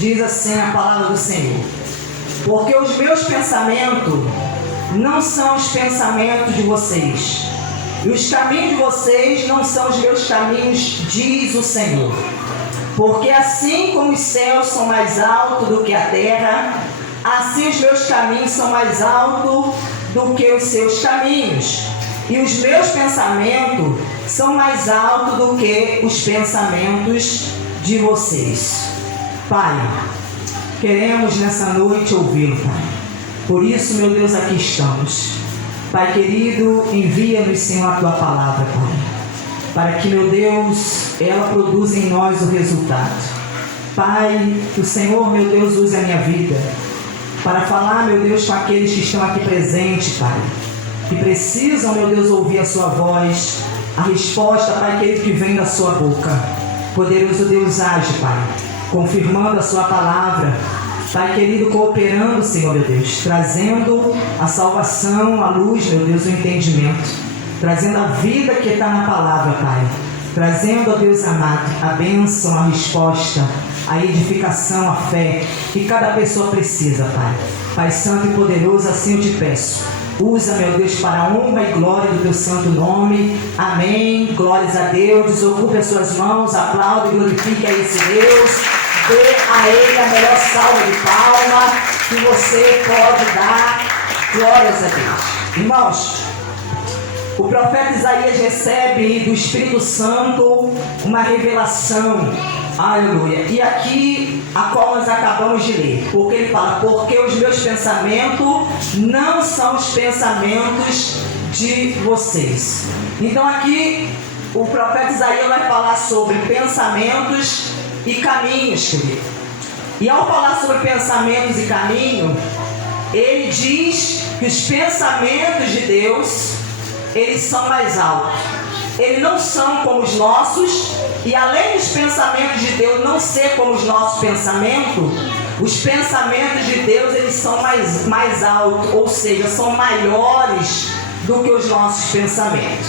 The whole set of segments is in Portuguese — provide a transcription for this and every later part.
Diz assim a palavra do Senhor: porque os meus pensamentos não são os pensamentos de vocês, e os caminhos de vocês não são os meus caminhos, diz o Senhor. Porque assim como os céus são mais altos do que a terra, assim os meus caminhos são mais altos do que os seus caminhos, e os meus pensamentos são mais altos do que os pensamentos de vocês. Pai, queremos nessa noite ouvi-lo, Pai. Por isso, meu Deus, aqui estamos. Pai querido, envia-nos, Senhor, a Tua palavra, Pai, para que, meu Deus, ela produza em nós o resultado. Pai, que o Senhor, meu Deus, use a minha vida para falar, meu Deus, com aqueles que estão aqui presentes, Pai, que precisam, meu Deus, ouvir a Sua voz, a resposta, Pai querido, que vem da Sua boca. Poderoso Deus, age, Pai, confirmando a Sua palavra, Pai querido, cooperando, Senhor, meu Deus, trazendo a salvação, a luz, meu Deus, o entendimento, trazendo a vida que está na palavra, Pai, trazendo, ó Deus amado, a bênção, a resposta, a edificação, a fé que cada pessoa precisa, Pai. Pai santo e poderoso, assim eu te peço. Usa, meu Deus, para a honra e glória do Teu santo nome. Amém. Glórias a Deus. Desocupe as suas mãos, aplaude e glorifique a esse Deus. Dê a Ele a melhor salva de palma que você pode dar. Glórias a Deus. Irmãos, o profeta Isaías recebe do Espírito Santo uma revelação. Aleluia. E aqui a qual nós acabamos de ler, porque ele fala: porque os meus pensamentos não são os pensamentos de vocês. Então aqui o profeta Isaías vai falar sobre pensamentos e caminhos, querido. E ao falar sobre pensamentos e caminho, ele diz que os pensamentos de Deus, eles são mais altos. Eles não são como os nossos, e além dos pensamentos de Deus não ser como os nossos pensamentos, os pensamentos de Deus, eles são mais altos, ou seja, são maiores do que os nossos pensamentos.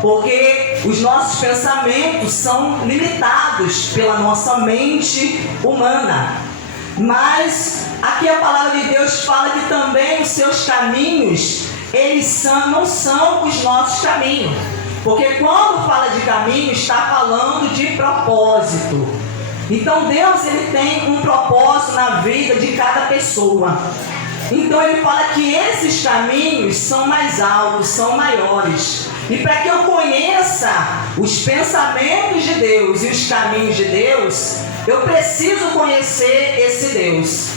Porque os nossos pensamentos são limitados pela nossa mente humana. Mas aqui a palavra de Deus fala que também os seus caminhos, eles não são os nossos caminhos. Porque quando fala de caminho, está falando de propósito. Então Deus, ele tem um propósito na vida de cada pessoa. Então ele fala que esses caminhos são mais altos, são maiores. E para que eu conheça os pensamentos de Deus e os caminhos de Deus, eu preciso conhecer esse Deus.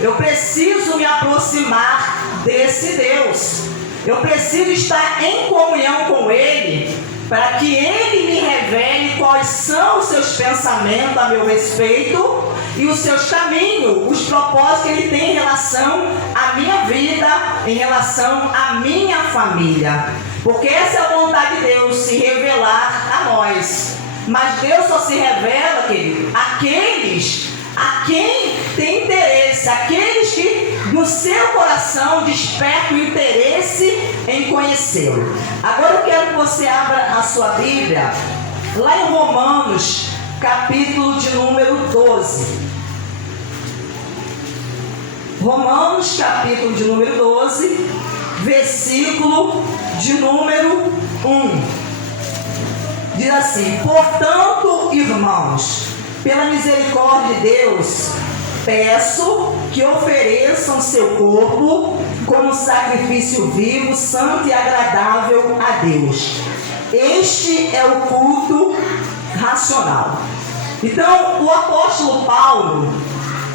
Eu preciso me aproximar desse Deus. Eu preciso estar em comunhão com Ele, para que Ele me revele quais são os seus pensamentos a meu respeito e os seus caminhos, os propósitos que Ele tem em relação à minha vida, em relação à minha família. Porque essa é a vontade de Deus, se revelar a nós. Mas Deus só se revela, querido, àqueles a quem tem interesse, aqueles que no seu coração despertam o interesse em conhecê-lo. Agora eu quero que você abra a sua Bíblia lá em Romanos, capítulo de número 12. Romanos, capítulo de número 12, versículo de número 1. Diz assim: portanto, irmãos, pela misericórdia de Deus, peço que ofereçam seu corpo como sacrifício vivo, santo e agradável a Deus. Este é o culto racional. Então, o apóstolo Paulo,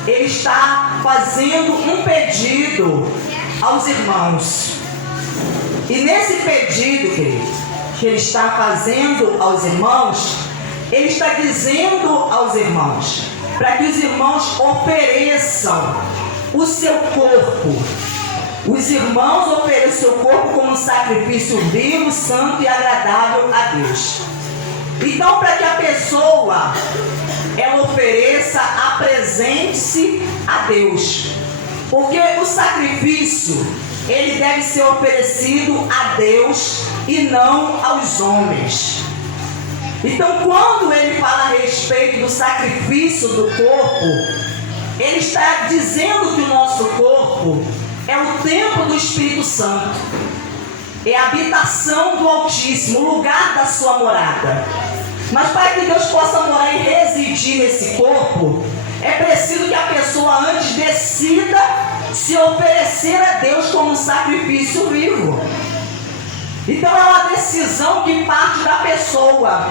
ele está fazendo um pedido aos irmãos. E nesse pedido, querido, que ele está fazendo aos irmãos, ele está dizendo aos irmãos, para que os irmãos ofereçam o seu corpo. Os irmãos ofereçam o seu corpo como sacrifício vivo, santo e agradável a Deus. Então, para que a pessoa, ela ofereça, apresente-se a Deus. Porque o sacrifício, ele deve ser oferecido a Deus e não aos homens. Então, quando ele fala a respeito do sacrifício do corpo, ele está dizendo que o nosso corpo é o templo do Espírito Santo, é a habitação do Altíssimo, o lugar da sua morada. Mas para que Deus possa morar e residir nesse corpo, é preciso que a pessoa antes decida se oferecer a Deus como um sacrifício vivo. Então é uma decisão que parte da pessoa.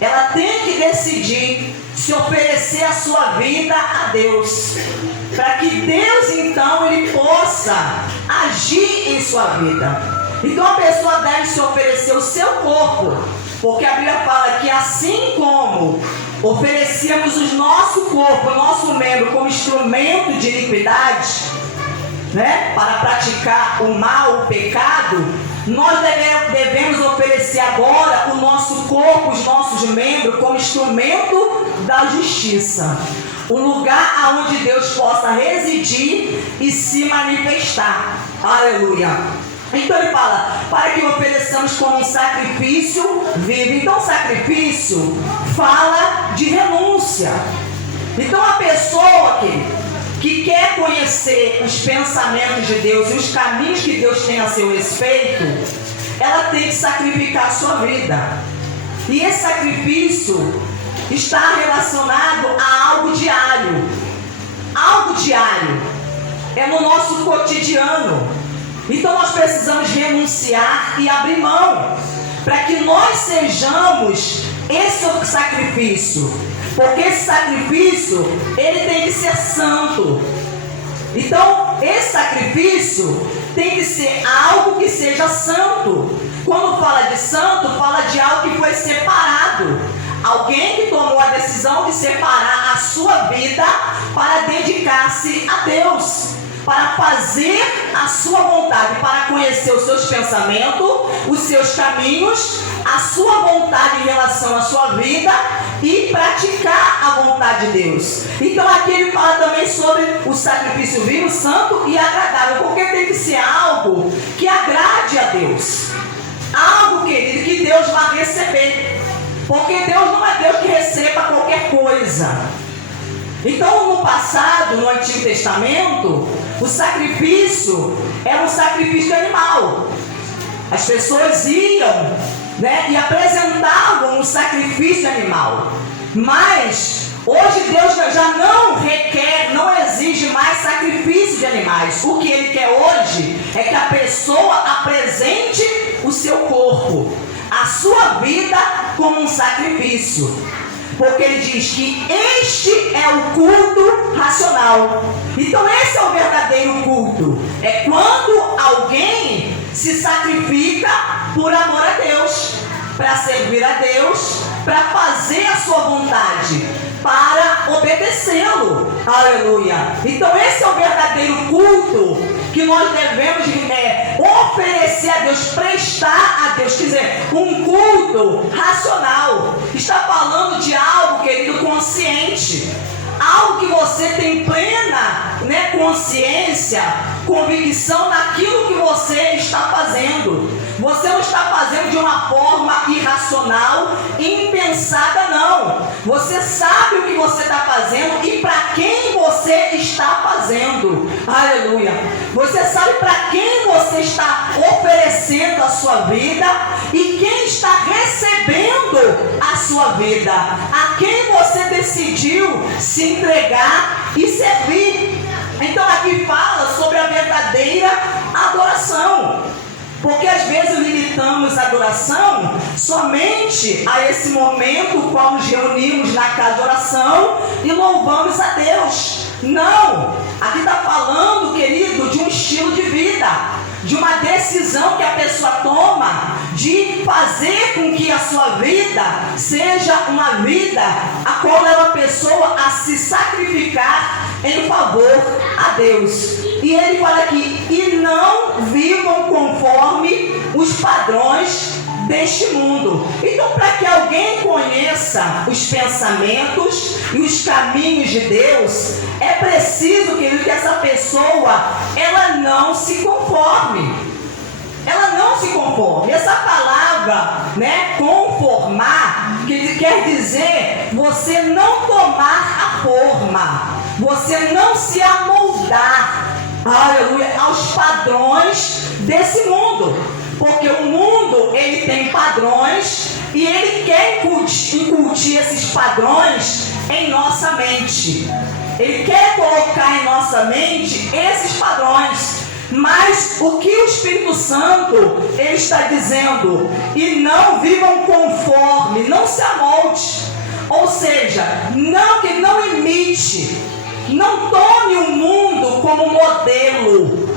Ela tem que decidir se oferecer a sua vida a Deus, para que Deus então ele possa agir em sua vida. Então a pessoa deve se oferecer o seu corpo, porque a Bíblia fala que assim como oferecemos o nosso corpo, o nosso membro como instrumento de iniquidade, né, para praticar o mal, o pecado, nós devemos oferecer agora o nosso corpo, os nossos membros como instrumento da justiça, um lugar onde Deus possa residir e se manifestar. Aleluia. Então ele fala, para que ofereçamos como um sacrifício vivo. Então sacrifício fala de renúncia. Então a pessoa que quer conhecer os pensamentos de Deus e os caminhos que Deus tem a seu respeito, ela tem que sacrificar a sua vida. E esse sacrifício está relacionado a algo diário. Algo diário. É no nosso cotidiano. Então nós precisamos renunciar e abrir mão, para que nós sejamos esse sacrifício. Porque esse sacrifício, ele tem que ser santo. Então, esse sacrifício tem que ser algo que seja santo. Quando fala de santo, fala de algo que foi separado. Alguém que tomou a decisão de separar a sua vida para dedicar-se a Deus, para fazer a sua vontade, para conhecer os seus pensamentos, os seus caminhos, a sua vontade em relação à sua vida e praticar a vontade de Deus. Então aqui ele fala também sobre o sacrifício vivo, santo e agradável, porque tem que ser algo que agrade a Deus, algo, querido, que Deus vai receber, porque Deus não é Deus que receba qualquer coisa. Então no passado, no Antigo Testamento, o sacrifício era um sacrifício animal. As pessoas iam, né, e apresentavam um sacrifício animal. Mas hoje Deus já não requer, não exige mais sacrifício de animais. O que Ele quer hoje é que a pessoa apresente o seu corpo, a sua vida como um sacrifício. Porque ele diz que este é o culto racional. Então esse é o verdadeiro culto. É quando alguém se sacrifica por amor a Deus, para servir a Deus, para fazer a sua vontade, para obedecê-lo. Aleluia. Então esse é o verdadeiro culto que nós devemos oferecer a Deus, prestar a Deus, quer dizer, um culto racional. Está falando de algo, querido, consciente, algo que você tem plena, né, consciência, convicção naquilo que você está fazendo. Você não está fazendo de uma forma irracional, impensada, não. Você sabe o que você está fazendo e para quem você está fazendo. Aleluia. Você sabe para quem você está oferecendo a sua vida e quem está recebendo a sua vida. A quem você decidiu se entregar e servir. Então aqui fala sobre a verdadeira adoração. Porque às vezes limitamos a adoração somente a esse momento no qual nos reunimos na casa de oração e louvamos a Deus. Não! Aqui está falando, querido, de um estilo de vida, de uma decisão que a pessoa toma de fazer com que a sua vida seja uma vida a qual leva a pessoa a se sacrificar em favor a Deus. E ele fala aqui, e não vivam conforme os padrões deste mundo. Então, para que alguém conheça os pensamentos e os caminhos de Deus, é preciso, querido, que essa pessoa, ela não se conforme. Ela não se conforme. Essa palavra, né, conformar, que quer dizer você não tomar a forma. você não se amoldar, aleluia, aos padrões desse mundo. Porque o mundo, ele tem padrões e ele quer incutir esses padrões em nossa mente. Ele quer colocar em nossa mente esses padrões. Mas o que o Espírito Santo ele está dizendo? E não vivam conforme, não se amolde. Ou seja, que não imite, não tome o mundo como modelo,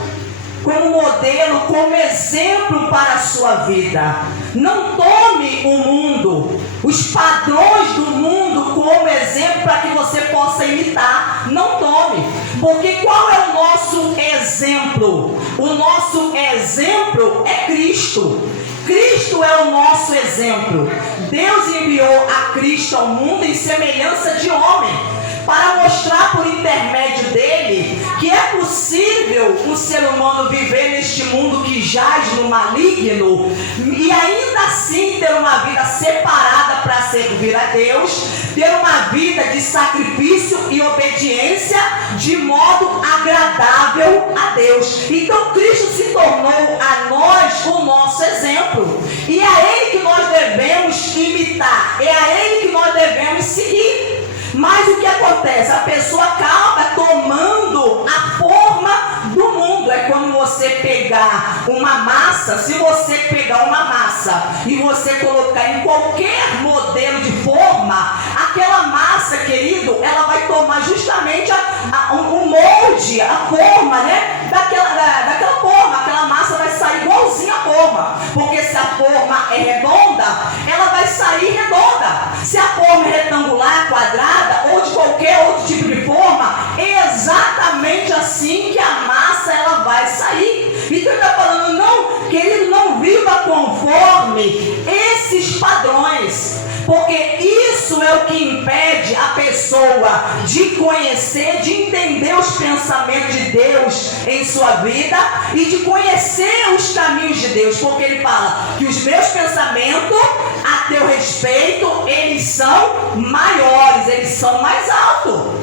como exemplo para a sua vida. Não tome o mundo, os padrões do mundo como exemplo para que você possa imitar. Não tome, porque qual é o nosso exemplo? O nosso exemplo é Cristo. Cristo é o nosso exemplo. Deus enviou a Cristo ao mundo em semelhança de homem, para mostrar por intermédio dele que é possível um ser humano viver neste mundo que jaz no maligno e ainda assim ter uma vida separada para servir a Deus, ter uma vida de sacrifício e obediência de modo agradável a Deus. Então Cristo se tornou a nós o nosso exemplo e é a Ele que nós devemos imitar, é a Ele que nós devemos seguir. Mas o que acontece? A pessoa acaba tomando a forma do mundo. É como você pegar uma massa. Se você pegar uma massa e você colocar em qualquer modelo de forma, aquela massa, querido, ela vai tomar justamente o molde, a forma, né? Daquela forma. Aquela massa vai sair igualzinha a forma. Porque se a forma é redonda, ela vai sair redonda. Se a forma é retangular, quadrada, ou de qualquer outro tipo de forma, é exatamente assim que a massa ela vai sair. Então ele está falando, não, querido, não viva conforme esses padrões, porque isso é o que impede a pessoa de conhecer, de entender os pensamentos de Deus em sua vida e de conhecer os caminhos de Deus, porque ele fala que os meus pensamentos a teu respeito, eles são maiores, eles são mais altos.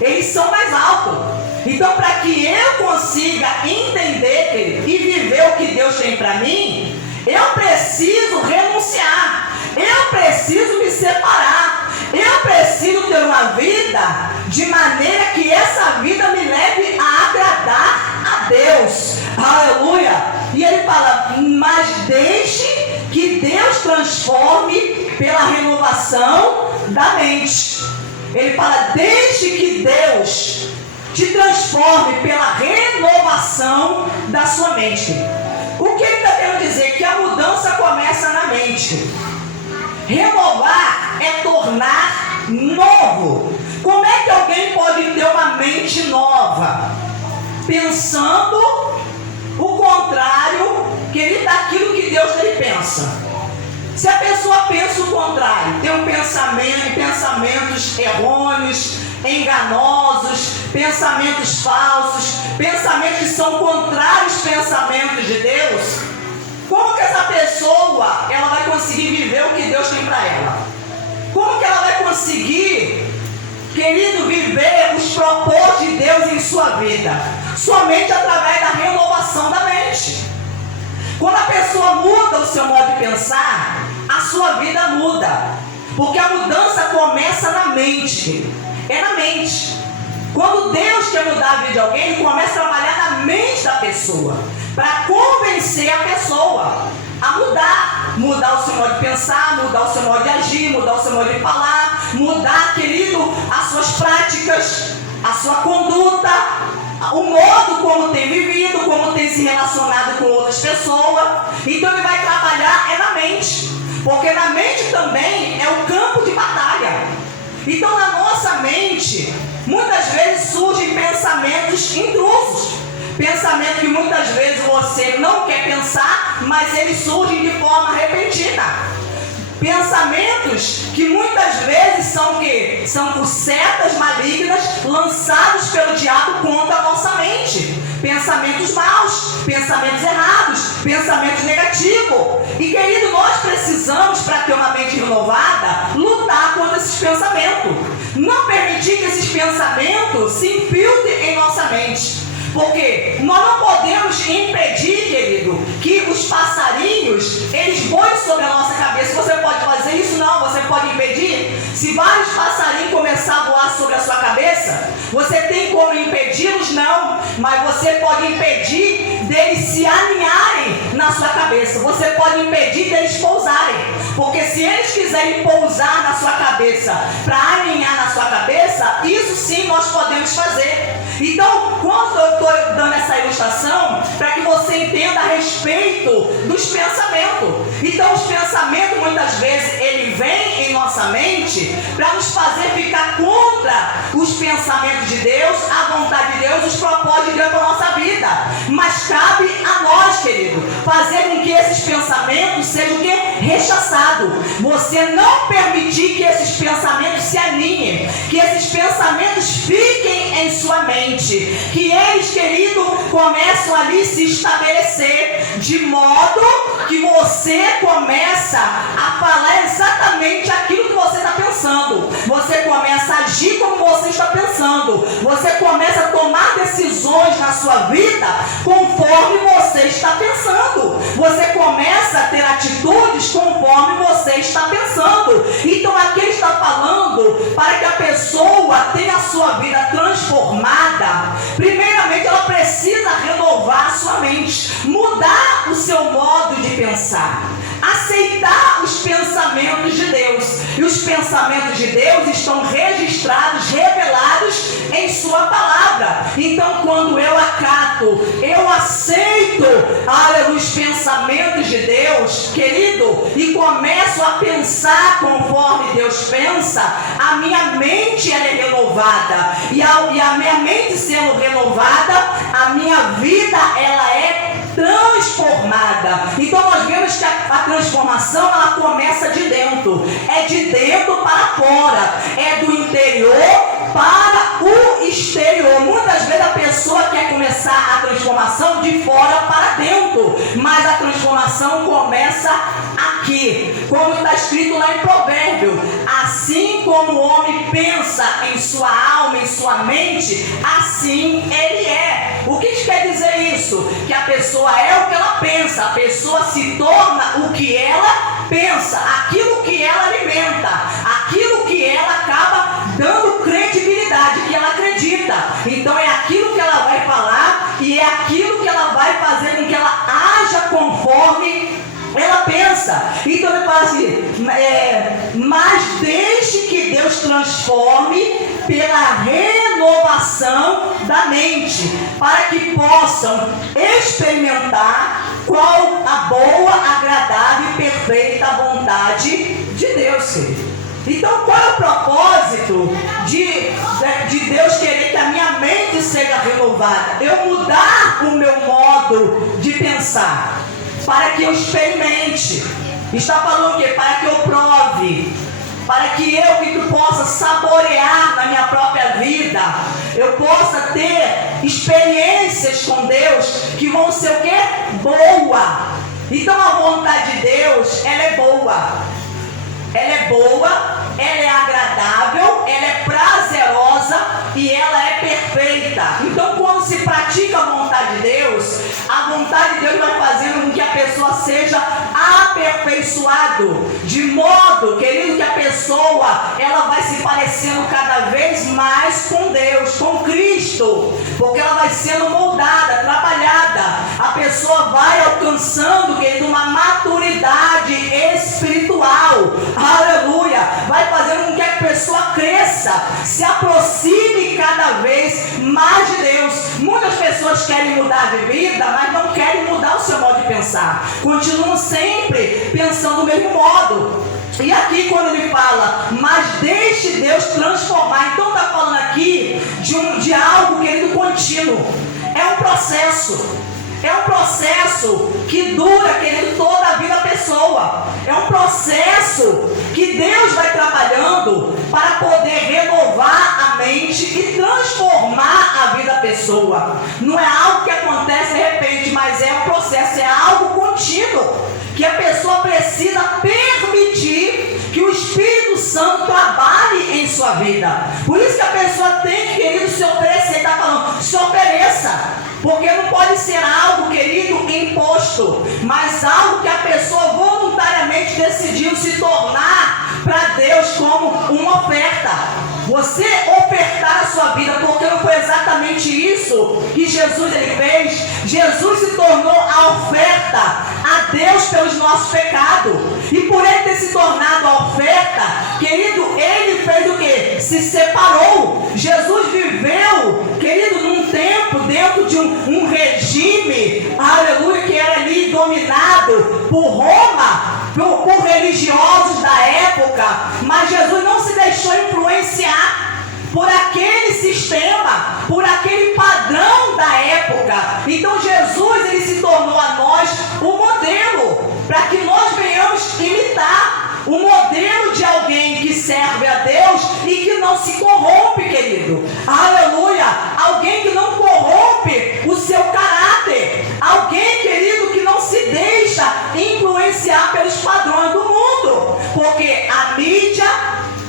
Eles são mais altos. Então, para que eu consiga entender, querido, e viver o que Deus tem para mim, eu preciso renunciar. Eu preciso me separar. Eu preciso ter uma vida de maneira que essa vida me leve a agradar a Deus. Aleluia. E ele fala, mas deixe que Deus transforme pela renovação da mente. Ele fala, deixe que Deus te transforme pela renovação da sua mente. O que ele está querendo dizer? Que a mudança começa na mente. Renovar é tornar novo. Como é que alguém pode ter uma mente nova? Pensando o contrário, querido, daquilo que Deus lhe pensa. Se a pessoa pensa o contrário, tem pensamentos errôneos, enganosos, pensamentos falsos, pensamentos que são contrários aos pensamentos de Deus, como que essa pessoa ela vai conseguir viver o que Deus tem para ela? Como que ela vai conseguir, querido, viver os propósitos de Deus em sua vida? Somente através da renovação da mente. Quando a pessoa muda o seu modo de pensar, a sua vida muda. Porque a mudança começa na mente. É na mente. Quando Deus quer mudar a vida de alguém, Ele começa a trabalhar na mente da pessoa, para convencer a pessoa a mudar. Mudar o seu modo de pensar, mudar o seu modo de agir, mudar o seu modo de falar, mudar, querido, as suas práticas, a sua conduta, o modo como tem vivido, como tem se relacionado com outras pessoas. Então ele vai trabalhar na mente, porque na mente também é o campo de batalha. Então na nossa mente, muitas vezes surgem pensamentos intrusos, pensamentos que muitas vezes você não quer pensar, mas eles surgem de forma repentina. Pensamentos que muitas vezes são por setas malignas lançados pelo diabo contra a nossa mente. pensamentos maus, pensamentos errados, pensamentos negativos. E querido, nós precisamos, para ter uma mente renovada, lutar contra esses pensamentos. Não permitir que esses pensamentos se infiltrem em nossa mente. Porque nós não podemos impedir, querido, que os passarinhos, eles voem sobre a nossa cabeça. Você pode fazer isso? Não. Você pode impedir? Se vários passarinhos começarem a voar sobre a sua cabeça, você tem como impedi-los? Não. Mas você pode impedir deles se alinharem na sua cabeça. Você pode impedir deles pousarem. Porque se eles quiserem pousar na sua cabeça, para alinhar na sua cabeça, isso sim nós podemos fazer. Então, quando eu estou dando essa ilustração, para que você entenda a respeito dos pensamentos. Então, os pensamentos, muitas vezes, ele vem em nossa mente para nos fazer ficar contra os pensamentos de Deus, a vontade de Deus, os propósitos de Deus para a nossa vida. Mas cabe a nós, querido, fazer com que esses pensamentos sejam o quê? Rechaçados. Você não permitir que esses pensamentos se alinhem, que esses pensamentos fiquem em sua mente, que eles, querido, começam ali a se estabelecer, de modo que você começa a falar exatamente aquilo que você está pensando. Você começa a agir como você está pensando. Você começa a tomar decisões na sua vida conforme você está pensando. Você começa a ter atitudes conforme você está pensando. Então aqui ele está falando para que a pessoa tenha a sua vida transformada. Primeiramente ela precisa renovar a sua mente, mudar o seu modo de pensar, aceitar os pensamentos de Deus. E os pensamentos de Deus estão registrados, revelados em sua palavra. Então quando eu acato, eu aceito os pensamentos de Deus, querido, e começo a pensar conforme Deus pensa, a minha mente ela é renovada. E a minha mente sendo renovada, a minha vida ela é transformada. Então nós vemos que a transformação ela começa de dentro. É de dentro para fora. É do interior para o exterior. Muitas vezes a pessoa quer começar a transformação de fora para dentro, mas a transformação começa aqui, como está escrito lá em Provérbio: assim como o homem pensa em sua alma, em sua mente, assim ele é. O que quer dizer isso? Que a pessoa é o que ela pensa, a pessoa se torna o que ela pensa, aquilo que ela alimenta, aquilo que ela acaba dando credibilidade, que ela acredita. Então é aquilo que ela vai falar e é aquilo que ela vai fazer com que ela haja conforme ela pensa. Então ele fala assim, mas deixe que Deus transforme pela renovação da mente, para que possam experimentar qual a boa, agradável e perfeita vontade de Deus, querido. Então qual é o propósito de Deus querer que a minha mente seja renovada? Eu mudar o meu modo de pensar, para que eu experimente. Está falando o quê? Para que eu prove, para que tu possa saborear na minha própria vida, eu possa ter experiências com Deus que vão ser o quê? Boa. Então a vontade de Deus, ela é boa. Ela é boa, ela é agradável, ela é prazerosa e ela é perfeita. Então quando se pratica a vontade de Deus, a vontade de Deus vai fazendo com que a pessoa seja aperfeiçoado, de modo, querido, que a pessoa ela vai se parecendo cada vez mais com Deus, com Cristo, porque ela vai sendo moldada, trabalhada. A pessoa vai alcançando, querido, uma maturidade espiritual. Aleluia! Vai fazendo com que a pessoa cresça, se aproxime cada vez mais de Deus. Muitas pessoas querem mudar de vida, mas não querem mudar o seu modo de pensar. Continuam sempre pensando do mesmo modo. E aqui quando ele fala, mas deixe Deus transformar, então está falando aqui de algo, querido, contínuo. É um processo. É um processo que dura, querido, toda a vida da pessoa. É um processo que Deus vai trabalhando para poder renovar a mente e transformar a vida da pessoa. pessoa. Não é algo que acontece de repente, mas é um processo, é algo contínuo, que a pessoa precisa permitir que o Espírito Santo trabalhe em sua vida. Por isso que a pessoa tem que, querido, se oferecer. Ele está falando, se ofereça. Porque não pode ser algo, querido, imposto, mas algo que a pessoa voluntariamente decidiu se tornar para Deus como uma oferta. Você ofertar a sua vida, porque não foi exatamente isso que Jesus ele fez. Jesus se tornou a oferta a Deus pelos nossos pecados. E por ele ter se tornado a oferta, querido, ele fez o quê? Se separou. Jesus viveu, querido, num tempo dentro de um regime, aleluia, que era ali dominado por Roma, por religiosos da época, mas Jesus não se deixou influenciar por aquele sistema, por aquele padrão da época. Então Jesus ele se tornou a nós o modelo, para que nós venhamos imitar o modelo de alguém que serve a Deus e que não se corrompe, querido. Aleluia! Alguém que não corrompe o seu caráter. Alguém, querido, que não se deixa influenciar pelos padrões do mundo. Porque a mídia,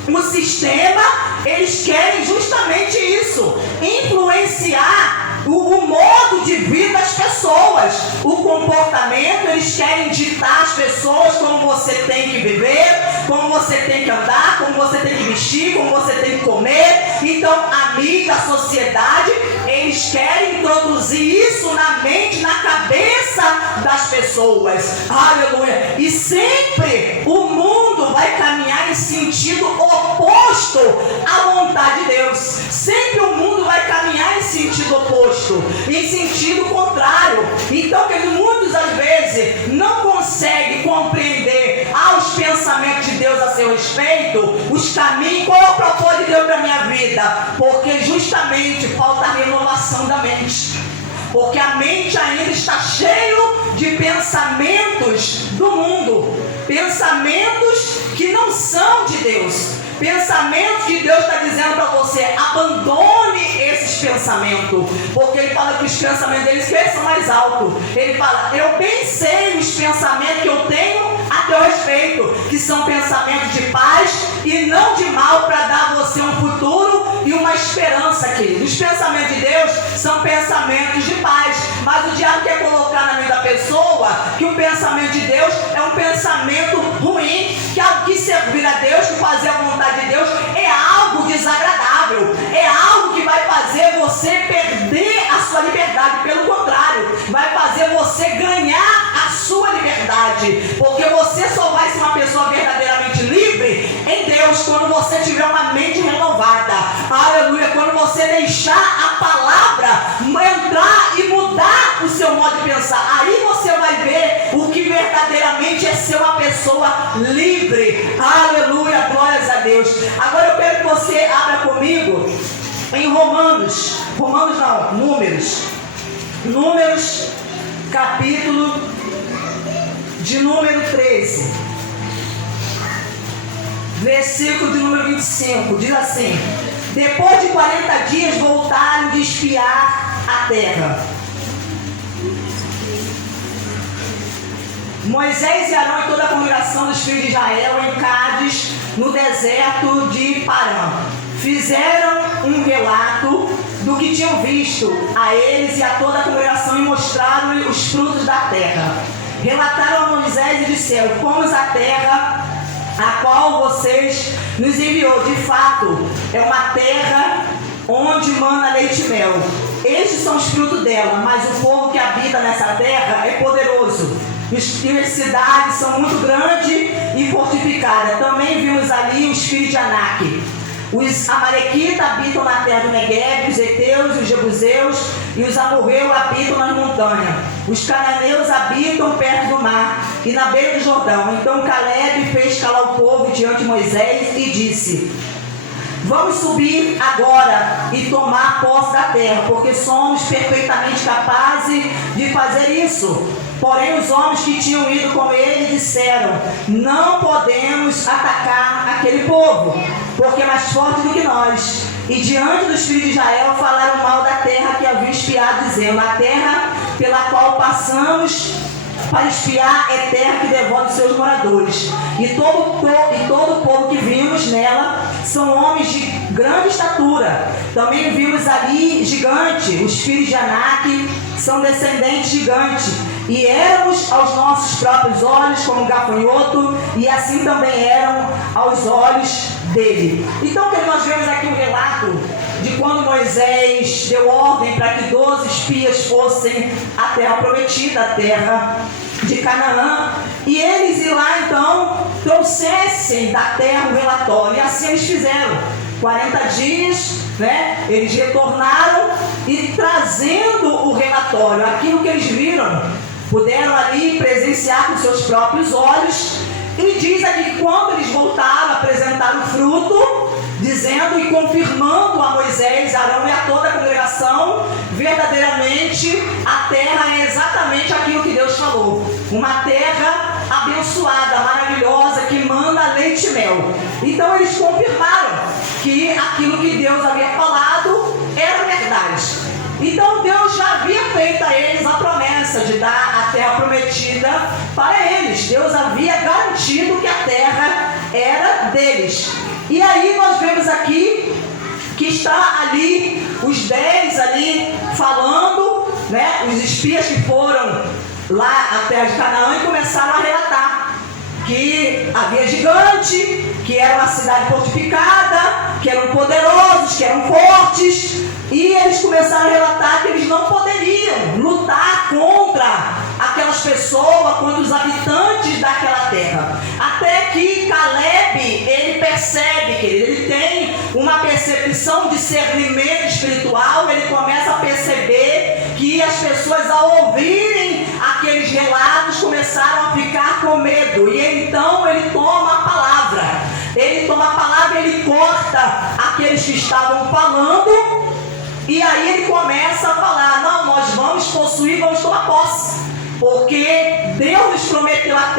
o sistema, eles querem justamente isso. Influenciar o modo de vida das pessoas, o comportamento. Eles querem ditar às pessoas como você tem que viver, como você tem que andar, como você tem que vestir, como você tem que comer. Então a mídia, a sociedade, eles querem introduzir isso na mente, na cabeça das pessoas. Aleluia! E sempre o mundo vai caminhar em sentido oposto à vontade de Deus. Sempre o mundo vai caminhar em sentido oposto, em sentido contrário. Então, que muitos às vezes não conseguem compreender os pensamentos de Deus a seu respeito, os caminhos, qual é o propósito de Deus para a minha vida? Porque justamente falta a renovação da mente. Porque a mente ainda está cheio de pensamentos do mundo, pensamentos que não são de Deus, pensamentos que Deus está dizendo para você, abandone esses pensamentos, porque ele fala que os pensamentos deles que são mais altos. Ele fala, eu pensei os pensamentos que eu tenho a teu respeito, que são pensamentos de paz e não de mal, para dar a você um futuro e uma esperança, querido. Os pensamentos de Deus são pensamentos de paz, mas o diabo quer colocar na mente da pessoa que o pensamento de Deus é um pensamento ruim, que servir a Deus, que fazer a vontade de Deus é algo desagradável, é algo que vai fazer você perder a sua liberdade. Pelo contrário, vai fazer você ganhar a sua liberdade, porque você só vai ser uma pessoa verdadeiramente livre em Deus quando você tiver uma mente renovada. Aleluia! Quando você deixar a palavra entrar e mudar o seu modo de pensar, aí você vai ver o que verdadeiramente é ser uma pessoa livre. Aleluia! Glórias a Deus. Agora eu quero que você abra comigo em Números, capítulo de número 13, versículo de número 25, diz assim: depois de 40 dias voltaram de espiar a terra. Moisés e Arão e toda a congregação dos filhos de Israel em Cádiz, no deserto de Parã, fizeram um relato do que tinham visto a eles e a toda a congregação e mostraram-lhe os frutos da terra. Relataram a Moisés e disseram: fomos à terra a qual vocês nos enviou. De fato, é uma terra onde mana leite e mel. Estes são os frutos dela, mas o povo que habita nessa terra é poderoso. E as cidades são muito grandes e fortificadas. Também vimos ali os filhos de Anak. Os amalequitas habitam na terra do Negueb, os heteus, os jebuseus e os amorreus habitam nas montanhas. Os cananeus habitam perto do mar e na beira do Jordão. Então Caleb fez calar o povo diante de Moisés e disse: vamos subir agora e tomar posse da terra, porque somos perfeitamente capazes de fazer isso. Porém os homens que tinham ido com ele disseram: não podemos atacar aquele povo, porque é mais forte do que nós. E diante dos filhos de Israel falaram mal da terra que haviam espiar, dizendo: a terra pela qual passamos para espiar é terra que devora os seus moradores. E todo o povo que vimos nela são homens de grande estatura. Também vimos ali gigante, os filhos de Anak são descendentes de gigante. E éramos aos nossos próprios olhos como um gafanhoto, e assim também eram aos olhos dele. Então, que nós vemos aqui um relato de quando Moisés deu ordem para que 12 espias fossem à terra prometida, a terra de Canaã, e eles ir lá então trouxessem da terra o relatório, e assim eles fizeram. 40 dias, eles retornaram e trazendo o relatório, aquilo que eles viram, puderam ali presenciar com seus próprios olhos. E diz aqui que quando eles voltaram a apresentar o fruto, dizendo e confirmando a Moisés, Arão e a toda a congregação, verdadeiramente a terra é exatamente aquilo que Deus falou, uma terra abençoada, maravilhosa, que manda leite e mel. Então eles confirmaram que aquilo que Deus havia falado era verdade. Então Deus já havia feito a eles a promessa de dar a terra prometida para eles. Deus havia garantido que a terra era deles. E aí nós vemos aqui que está ali os 10 ali falando, os espias que foram lá à terra de Canaã e começaram a relatar que havia gigante, que era uma cidade fortificada, que eram poderosos, que eram fortes. E eles começaram a relatar que eles não poderiam lutar contra aquelas pessoas, contra os habitantes daquela terra. Até que Caleb, ele percebe, querido, ele tem uma percepção, discernimento espiritual, ele começa a perceber que as pessoas, ao ouvirem aqueles relatos, começaram a ficar com medo. E então ele toma a palavra. Ele toma a palavra e ele corta aqueles que estavam falando. E aí ele começa a falar: não, nós vamos possuir, vamos tomar posse, porque Deus nos prometeu a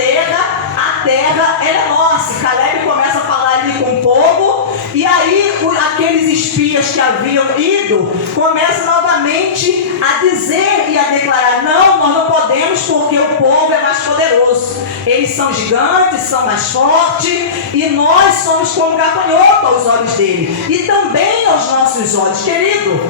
terra é nossa. Caleb começa a falar ali com o povo, e aí aqueles espias que haviam ido começam novamente a dizer e a declarar: não, nós não podemos, porque o povo é mais poderoso, eles são gigantes, são mais fortes, e nós somos como gafanhoto aos olhos dele, e também aos nossos olhos. Querido,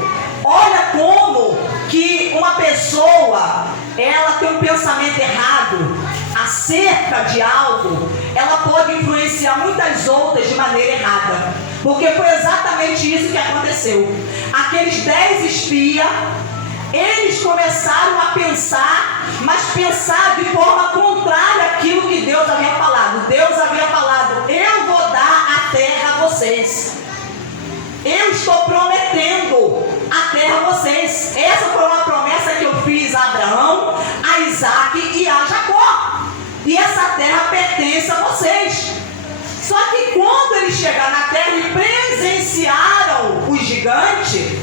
olha como que uma pessoa, ela tem um pensamento errado acerca de algo, ela pode influenciar muitas outras de maneira errada, porque foi exatamente isso que aconteceu. Aqueles 10 espias, eles começaram a pensar, mas pensar de forma contrária àquilo que Deus havia falado. Deus havia falado: eu vou dar a terra a vocês, eu estou prometendo a terra a vocês. Essa foi uma promessa que eu fiz a Abraão, a Isaac e a Jacó, e essa terra pertence a vocês. Só que quando eles chegaram na terra e presenciaram o gigante,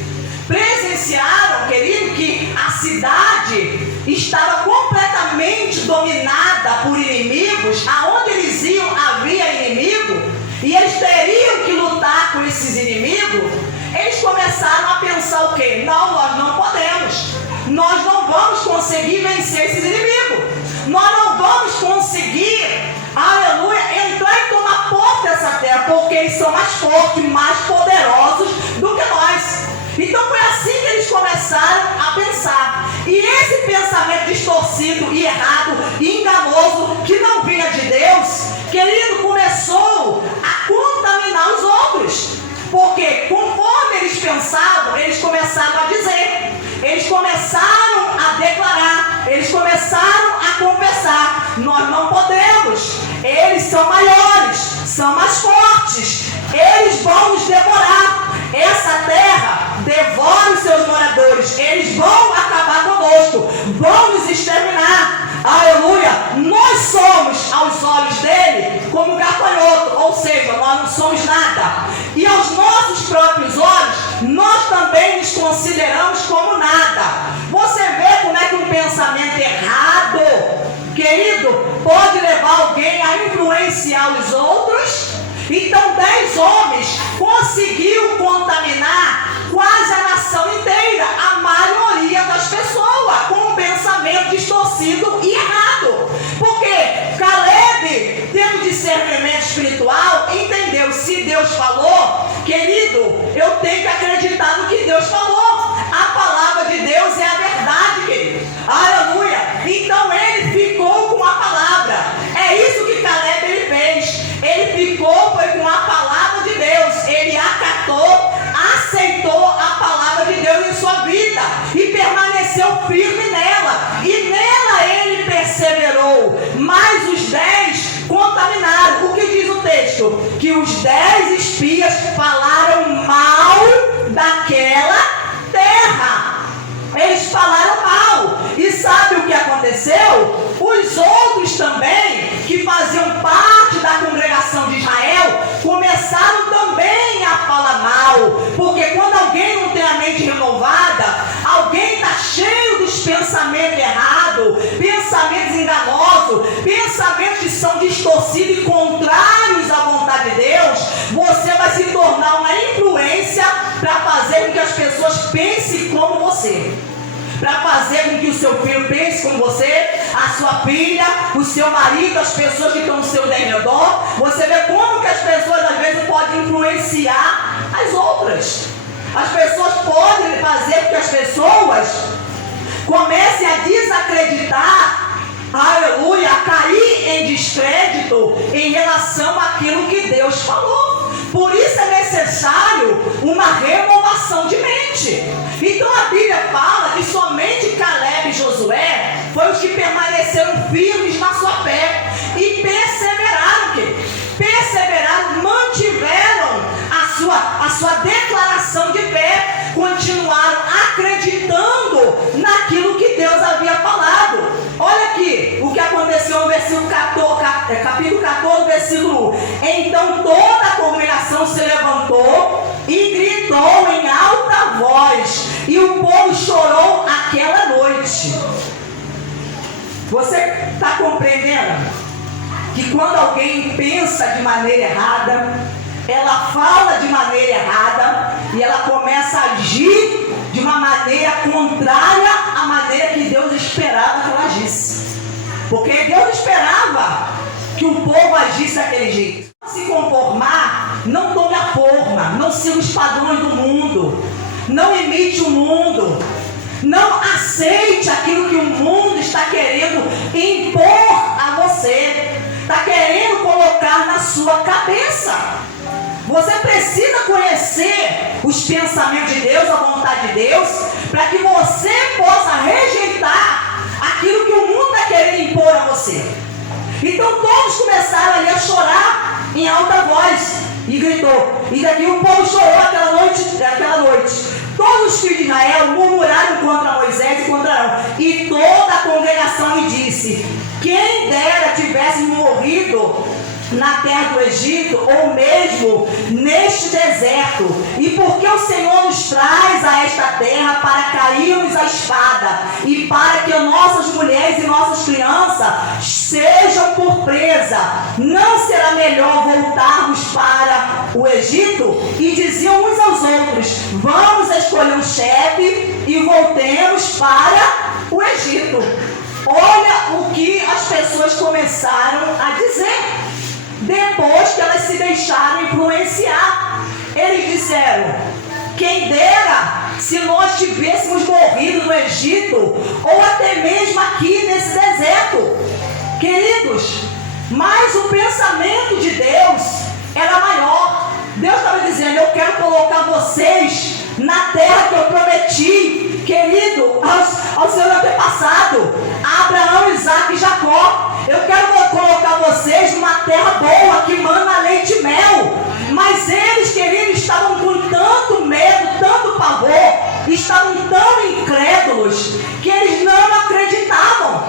presenciaram, querido, que a cidade estava completamente dominada por inimigos, aonde eles iam havia inimigo, e eles teriam que lutar com esses inimigos. Eles começaram a pensar o quê? Não, nós não podemos, nós não vamos conseguir vencer esses inimigos, nós não vamos conseguir, aleluia, entrar e tomar posse dessa terra, porque eles são mais fortes, mais poderosos do que nós. Então foi assim que eles começaram a pensar. E esse pensamento distorcido e errado e enganoso, que não vinha de Deus, querido, começou a contaminar os outros. Porque conforme eles pensavam, eles começaram a dizer, eles começaram a declarar, eles começaram a confessar: nós não podemos, eles são maiores, são mais fortes, eles vão nos devorar. Essa terra devora os seus moradores, eles vão acabar conosco, vão nos exterminar. Aleluia! Nós somos aos olhos dele como gafanhoto, ou seja, nós não somos nada. E aos nossos próprios olhos, nós também nos consideramos como nada. Você vê como é que um pensamento errado, querido, pode levar alguém a influenciar os outros? Então 10 homens conseguiu contaminar quase a nação inteira, a maioria Deus falou, querido, eu tenho que acreditar no que Deus falou. A palavra de Deus é a verdade, querido. Aleluia! Então ele ficou com a palavra. É isso que Caleb ele fez. Ele ficou com a palavra de Deus. Ele acatou, aceitou a palavra de Deus em sua vida e permaneceu firme nela. E nela ele perseverou. Mas os 10 contaminaram. O que diz o texto? Que os 10 espias falaram mal daquela terra. Eles falaram mal. E sabe o que aconteceu? Os outros também, que faziam parte da congregação de Israel, começaram também a falar mal. Porque quando alguém não tem a mente renovada, alguém está cheio dos pensamentos errados, pensamentos enganosos, pensamentos que são distorcidos e contrários à vontade de Deus, você vai se tornar uma influência para fazer com que as pessoas pensem como você. Para fazer com que o seu filho pense como você, a sua filha, o seu marido, as pessoas que estão ao seu redor. Você vê como que as pessoas às vezes podem influenciar as outras. As pessoas podem fazer com que as pessoas comecem a desacreditar, aleluia, a cair em descrédito em relação àquilo que Deus falou. Por isso é necessário uma renovação de mente. Então a Bíblia fala que somente Caleb e Josué foram os que permaneceram firmes na sua fé e perseveraram, mantiveram a sua declaração de fé, continuaram acreditando naquilo que Deus havia falado. Olha aqui o que aconteceu no versículo 14, capítulo 14, versículo 1. Então toda a congregação se levantou e gritou em alta voz, e o povo chorou aquela noite. Você está compreendendo que quando alguém pensa de maneira errada, ela fala de maneira errada e ela começa a agir de uma maneira contrária à maneira que Deus esperava que ela agisse? Porque Deus esperava que o povo agisse daquele jeito. Não se conformar, não tome a forma, não siga os padrões do mundo, não imite o mundo, não aceite aquilo que o mundo está querendo impor a você, está querendo colocar na sua cabeça. Você precisa conhecer os pensamentos de Deus, a vontade de Deus, para que você possa rejeitar aquilo que o mundo está querendo impor a você. Então todos começaram ali a chorar em alta voz e gritou. E daqui o povo chorou aquela noite. Todos os filhos de Israel murmuraram contra Moisés e contra Arão. E toda a congregação lhe disse: quem dera tivéssemos morrido na terra do Egito, ou mesmo neste deserto. E porque o Senhor nos traz a esta terra para cairmos a espada, e para que nossas mulheres e nossas crianças sejam por presa, não será melhor voltarmos para o Egito? E diziam uns aos outros: vamos escolher um chefe e voltemos para o Egito. Olha o que as pessoas começaram a dizer depois que elas se deixaram influenciar. Eles disseram: quem dera se nós tivéssemos morrido no Egito, ou até mesmo aqui nesse deserto. Queridos, mas o pensamento de Deus era maior. Deus estava dizendo: eu quero colocar vocês na terra que eu prometi, querido, ao seu antepassado, Abraão, Isaac e Jacó. Eu quero colocar vocês numa terra boa, que mana leite e mel. Mas eles, queridos, estavam com tanto medo, tanto pavor, estavam tão incrédulos, que eles não acreditavam.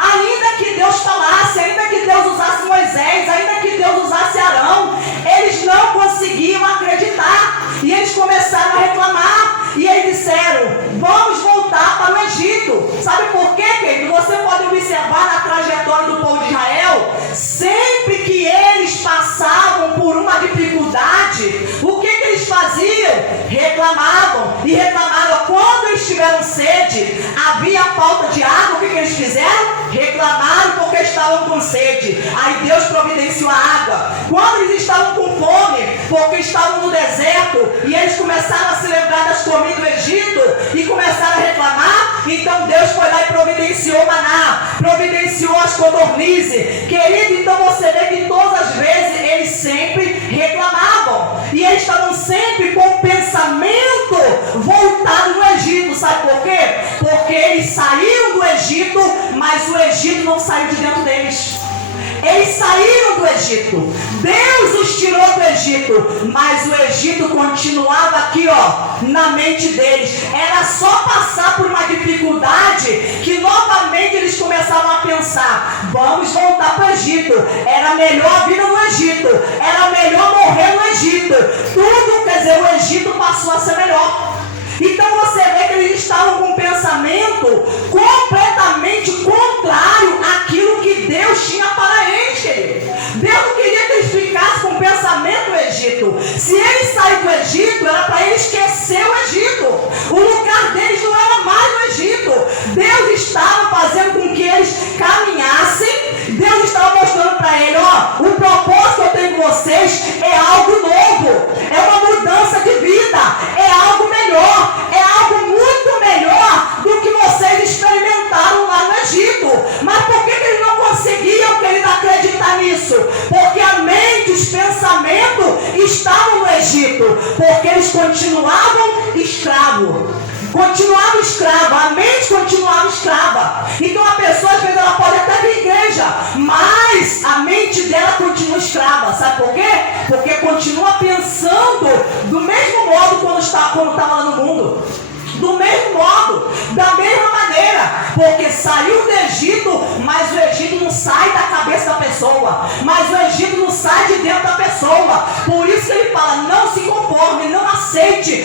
Ainda que Deus falasse, ainda que Deus usasse Moisés, ainda que Deus usasse Arão, eles não conseguiam acreditar. E eles começaram a reclamar. E eles disseram: vamos voltar para o Egito. Sabe por quê, querido? Você pode observar na trajetória do povo de Israel, sempre que eles passavam por uma dificuldade, o que eles faziam? Reclamavam. E reclamavam. Quando eles tiveram sede, havia falta de água, o que eles fizeram? Reclamaram porque estavam com sede. Aí Deus providenciou a água. Quando eles estavam com fome, porque estavam no deserto, e eles começaram a se lembrar das comidas do Egito, e começaram a reclamar, então Deus foi lá e providenciou maná, providenciou as codornizes. Querido, então você vê que todas as vezes eles sempre reclamavam, e eles estavam sempre com o pensamento voltado no Egito. Sabe por quê? Porque eles saíram do Egito, mas o Egito não saiu de dentro deles. Eles saíram do Egito, Deus os tirou do Egito, mas o Egito continuava aqui, na mente deles. Era só passar por uma dificuldade que novamente eles começavam a pensar: vamos voltar para o Egito, era melhor a vida no Egito, era melhor morrer no Egito. Tudo, quer dizer, o Egito passou a ser melhor. Então você vê que eles estavam com um pensamento completamente contrário àquilo que Deus tinha para eles, querido. Deus não queria que eles ficassem com o pensamento do Egito. Se eles saírem do Egito, era para eles esquecer o Egito. O lugar deles não era mais no Egito. Deus estava fazendo com que eles caminhassem. Deus estava mostrando para eles: o propósito que eu tenho com vocês é algo novo, é uma mudança de vida, é algo melhor. É algo muito melhor do que vocês experimentaram lá no Egito. Mas por que eles não conseguiam, querido, acreditar nisso? Porque a mente, os pensamentos estavam no Egito. Porque eles continuavam escravos. Continuava escrava, a mente continuava escrava. Então a pessoa, às vezes, ela pode até vir à igreja, mas a mente dela continua escrava. Sabe por quê? Porque continua pensando do mesmo modo quando estava lá no mundo. Do mesmo modo, da mesma maneira, porque saiu do Egito, mas o Egito não sai da cabeça da pessoa, mas o Egito não sai de dentro da pessoa. Por isso que ele fala: não se conforme, não aceite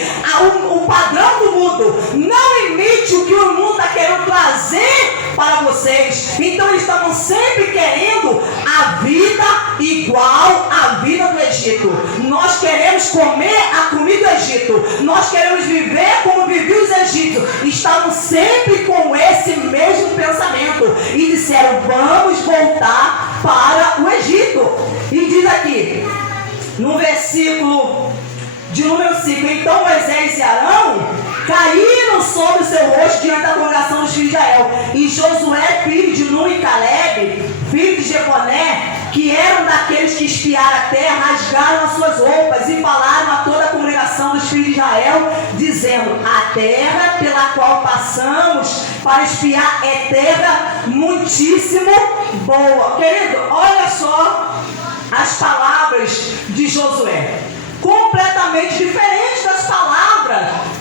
o padrão do mundo, não imite o que o mundo está querendo trazer para vocês. Então eles estavam sempre querendo a vida igual à vida do Egito. Nós queremos comer a comida do Egito, nós queremos viver como viviam os egípcios. Estavam sempre com esse mesmo pensamento e disseram: vamos voltar para o Egito. E diz aqui no versículo de número 5: então Moisés e Arão caíram sobre o seu rosto diante da congregação dos filhos de Israel. E Josué, filho de Nun, e Caleb, filho de Jefoné, que eram daqueles que espiaram a terra, rasgaram as suas roupas e falaram a toda a congregação dos filhos de Israel, dizendo: a terra pela qual passamos para espiar é terra muitíssimo boa. Querido, olha só as palavras de Josué, completamente diferentes das palavras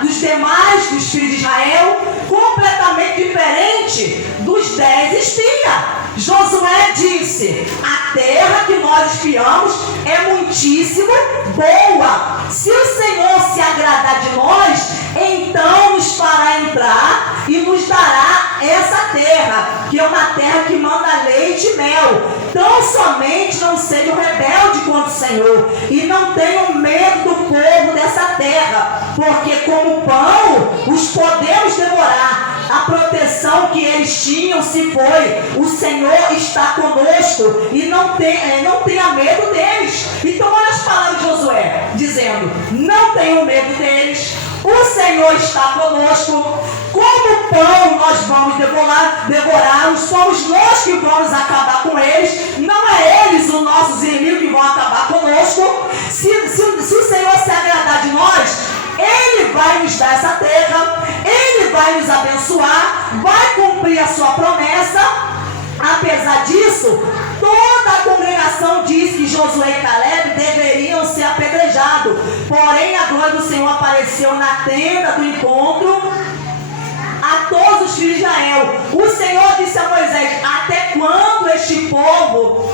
dos demais, dos filhos de Israel, completamente diferente dos 10 espias. Josué disse: a terra que nós espiamos é muitíssimo boa. Se o Senhor se agradar de nós, então nos fará entrar e nos dará essa terra, que é uma terra que manda leite e mel. Tão somente não sejam rebelde contra o Senhor e não tenham medo do povo dessa terra, porque como pão os podemos devorar. A proteção que eles tinham se foi. O Senhor está conosco e não tenha medo deles. Então olha as palavras de Josué, dizendo: não tenham medo deles, o Senhor está conosco. Como pão nós vamos devorá-los, somos nós que vamos acabar com eles, não é eles os nossos inimigos que vão acabar conosco. Se o Senhor se agradar de nós, Ele vai nos dar essa terra, Ele vai nos abençoar, vai cumprir a sua promessa. Apesar disso, toda a congregação diz que Josué e Caleb deveriam ser apedrejados. Porém, a glória do Senhor apareceu na tenda do encontro a todos os filhos de Israel. O Senhor disse a Moisés: até quando este povo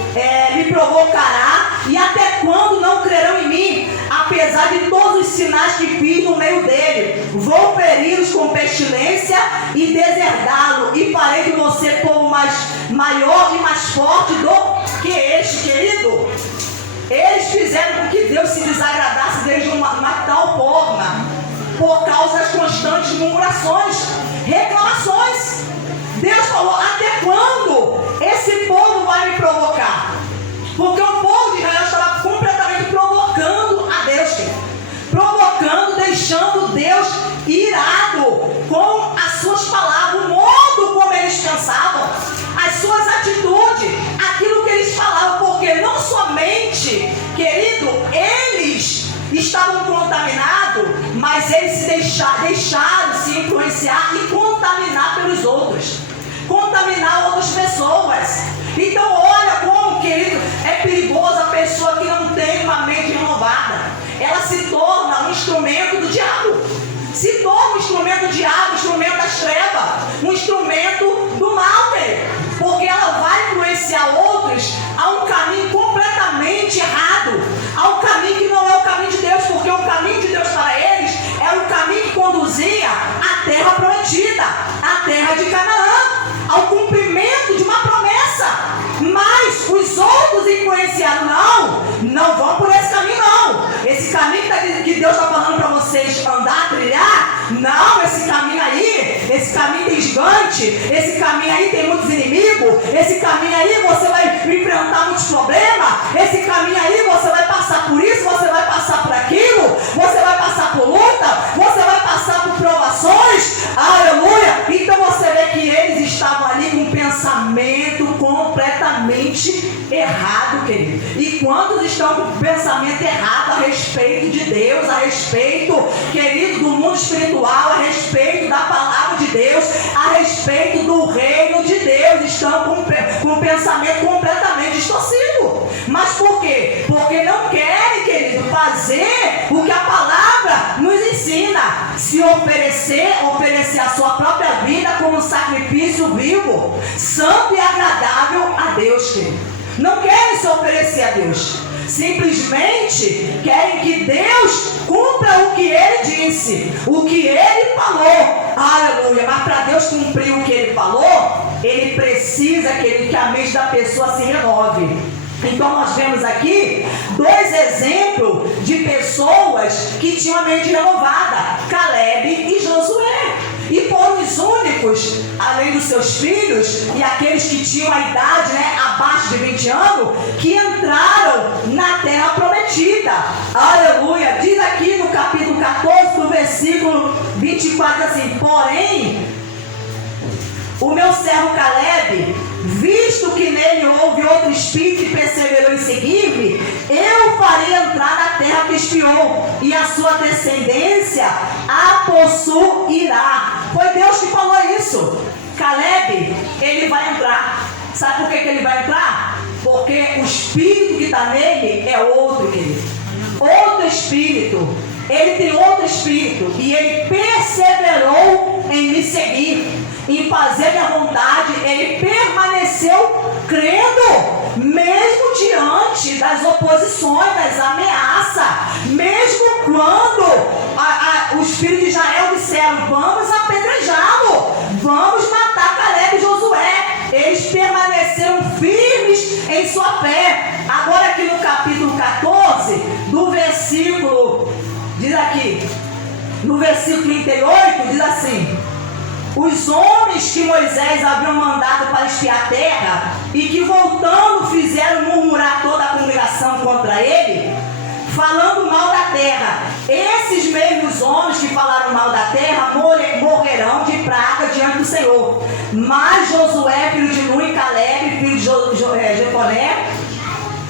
me provocará? E até quando não crerão em mim? Apesar de todos os sinais que fiz no meio dele, vou feri-los com pestilência e deserdá-lo, e farei de você povo maior e mais forte do que este. Querido, eles fizeram com que Deus se desagradasse deles de uma tal forma, por causa das constantes murmurações. reclamações. Deus falou: até quando esse povo vai me provocar? Porque o povo de Israel estava completamente provocando a Deus, provocando, deixando Deus irado com as suas palavras, o modo como eles pensavam, as suas atitudes, aquilo que eles falavam, porque não somente, querido, eles estavam contaminados, mas eles se deixaram se influenciar e contaminar pelos outros, contaminar outras pessoas. Então olha como, querido, é perigoso a pessoa que não tem uma mente renovada. Ela se torna um instrumento do diabo, se torna um instrumento do diabo, um instrumento das trevas, um instrumento do mal, porque ela vai influenciar outros a um caminho completamente errado, a um caminho que não é o caminho de Deus, porque o caminho de Deus para eles é o caminho que conduzia à terra prometida, à terra de Canaã, ao cumprimento de uma promessa. Mas os outros influenciados não vão por esse caminho, não. Esse caminho que Deus está falando para vocês andar, trilhar, não, esse caminho aí, esse caminho tem gigante, esse caminho aí tem muitos inimigos, esse caminho aí você vai enfrentar muitos problemas, esse caminho aí você vai passar por isso, você vai passar por aquilo, você vai passar por luta, você vai passar por provações, aleluia. Então você vê que eles estavam ali com um pensamento completamente errado, querido. E quantos estão com pensamento errado a respeito de Deus, a respeito, querido, do mundo espiritual, a respeito da palavra de Deus, a respeito do reino de Deus, estão com pensamento completamente distorcido. Mas por quê? Porque não querem, querido, fazer o que a palavra nos ensina, se oferecer a sua própria vida como um sacrifício vivo, santo e agradável a Deus, querido. Não querem se oferecer a Deus, simplesmente querem que Deus cumpra o que Ele disse, o que Ele falou, aleluia. Mas para Deus cumprir o que Ele falou, Ele precisa que a mente da pessoa se renove. Então nós vemos aqui dois exemplos de pessoas que tinham a mente renovada, Caleb e Josué. E foram os únicos, além dos seus filhos e aqueles que tinham a idade, abaixo de 20 anos, que entraram na terra prometida. Aleluia! Diz aqui no capítulo 14, do versículo 24, assim: porém, o meu servo Caleb, visto que nele houve outro espírito e perseverou em seguir-me, eu farei entrar na terra que espiou, e a sua descendência a possuirá. Foi Deus que falou isso. Caleb, ele vai entrar. Sabe por que ele vai entrar? Porque o espírito que está nele é outro, querido. Outro espírito. Ele tem outro espírito. E ele perseverou em me seguir, em fazer minha vontade. Ele permaneceu crendo, mesmo diante das oposições, das ameaças, mesmo quando os filhos de Israel disseram: vamos apedrejá-lo, vamos matar Caleb e Josué. Eles permaneceram firmes em sua fé. Agora aqui no capítulo 14, do versículo, diz aqui, no versículo 38, diz assim: os homens que Moisés havia mandado para espiar a terra, e que voltando fizeram murmurar toda a congregação contra ele, falando mal da terra, esses mesmos homens que falaram mal da terra morrerão de praga diante do Senhor. Mas Josué, filho de Nun, e Caleb, filho de Jefoné,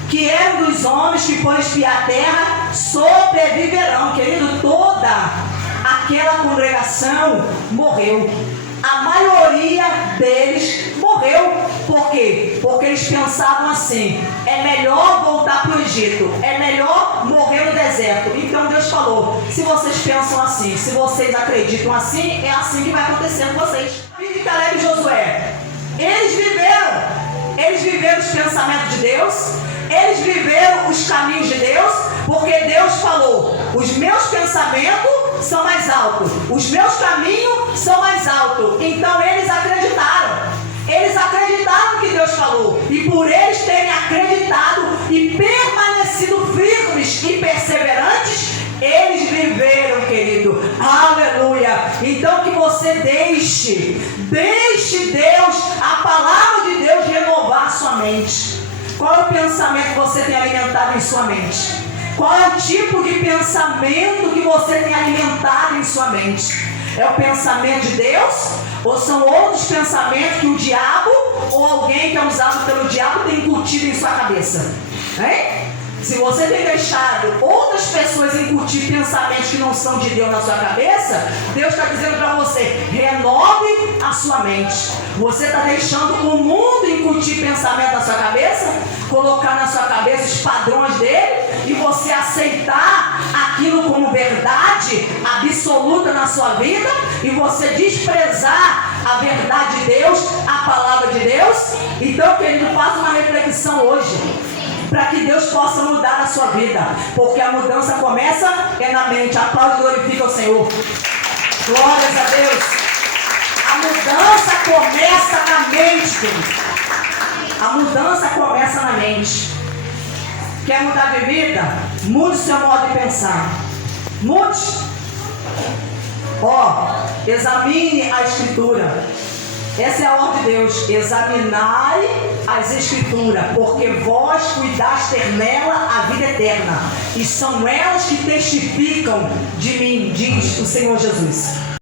que eram dos homens que foram espiar a terra, sobreviverão. Querido, toda aquela congregação morreu. A maioria deles morreu. Por quê? Porque eles pensavam assim: é melhor voltar para o Egito, é melhor morrer no deserto. Então Deus falou: se vocês pensam assim, se vocês acreditam assim, é assim que vai acontecer com vocês. E Caleb e Josué, eles viveram os pensamentos de Deus, eles viveram os caminhos de Deus, porque Deus falou: os meus pensamentos são mais altos, os meus caminhos são mais altos. Então eles acreditaram no que Deus falou, e por eles terem acreditado e permanecido firmes e perseverantes, eles viveram, querido, aleluia. Então que você você deixe Deus, a palavra de Deus, renovar a sua mente. Qual é o pensamento que você tem alimentado em sua mente? Qual é o tipo de pensamento que você tem alimentado em sua mente? É o pensamento de Deus? Ou são outros pensamentos que o diabo ou alguém que é usado pelo diabo tem incutido em sua cabeça? Hein? Se você tem deixado outras pessoas incutir pensamentos que não são de Deus na sua cabeça, Deus está dizendo para você: renove a sua mente. Você está deixando o mundo incutir pensamento na sua cabeça, colocar na sua cabeça os padrões dele e você aceitar aquilo como verdade absoluta na sua vida e você desprezar a verdade de Deus, a palavra de Deus. Então, querido, faça uma reflexão hoje, para que Deus possa mudar a sua vida, porque a mudança começa na mente. Aplaude e glorifica o Senhor. Glórias a Deus. A mudança começa na mente, querido. A mudança começa na mente. Quer mudar de vida? Mude seu modo de pensar. Mude. Examine a Escritura. Essa é a ordem de Deus: examinai as Escrituras, porque vós cuidaste ter nela a vida eterna, e são elas que testificam de mim, diz o Senhor Jesus.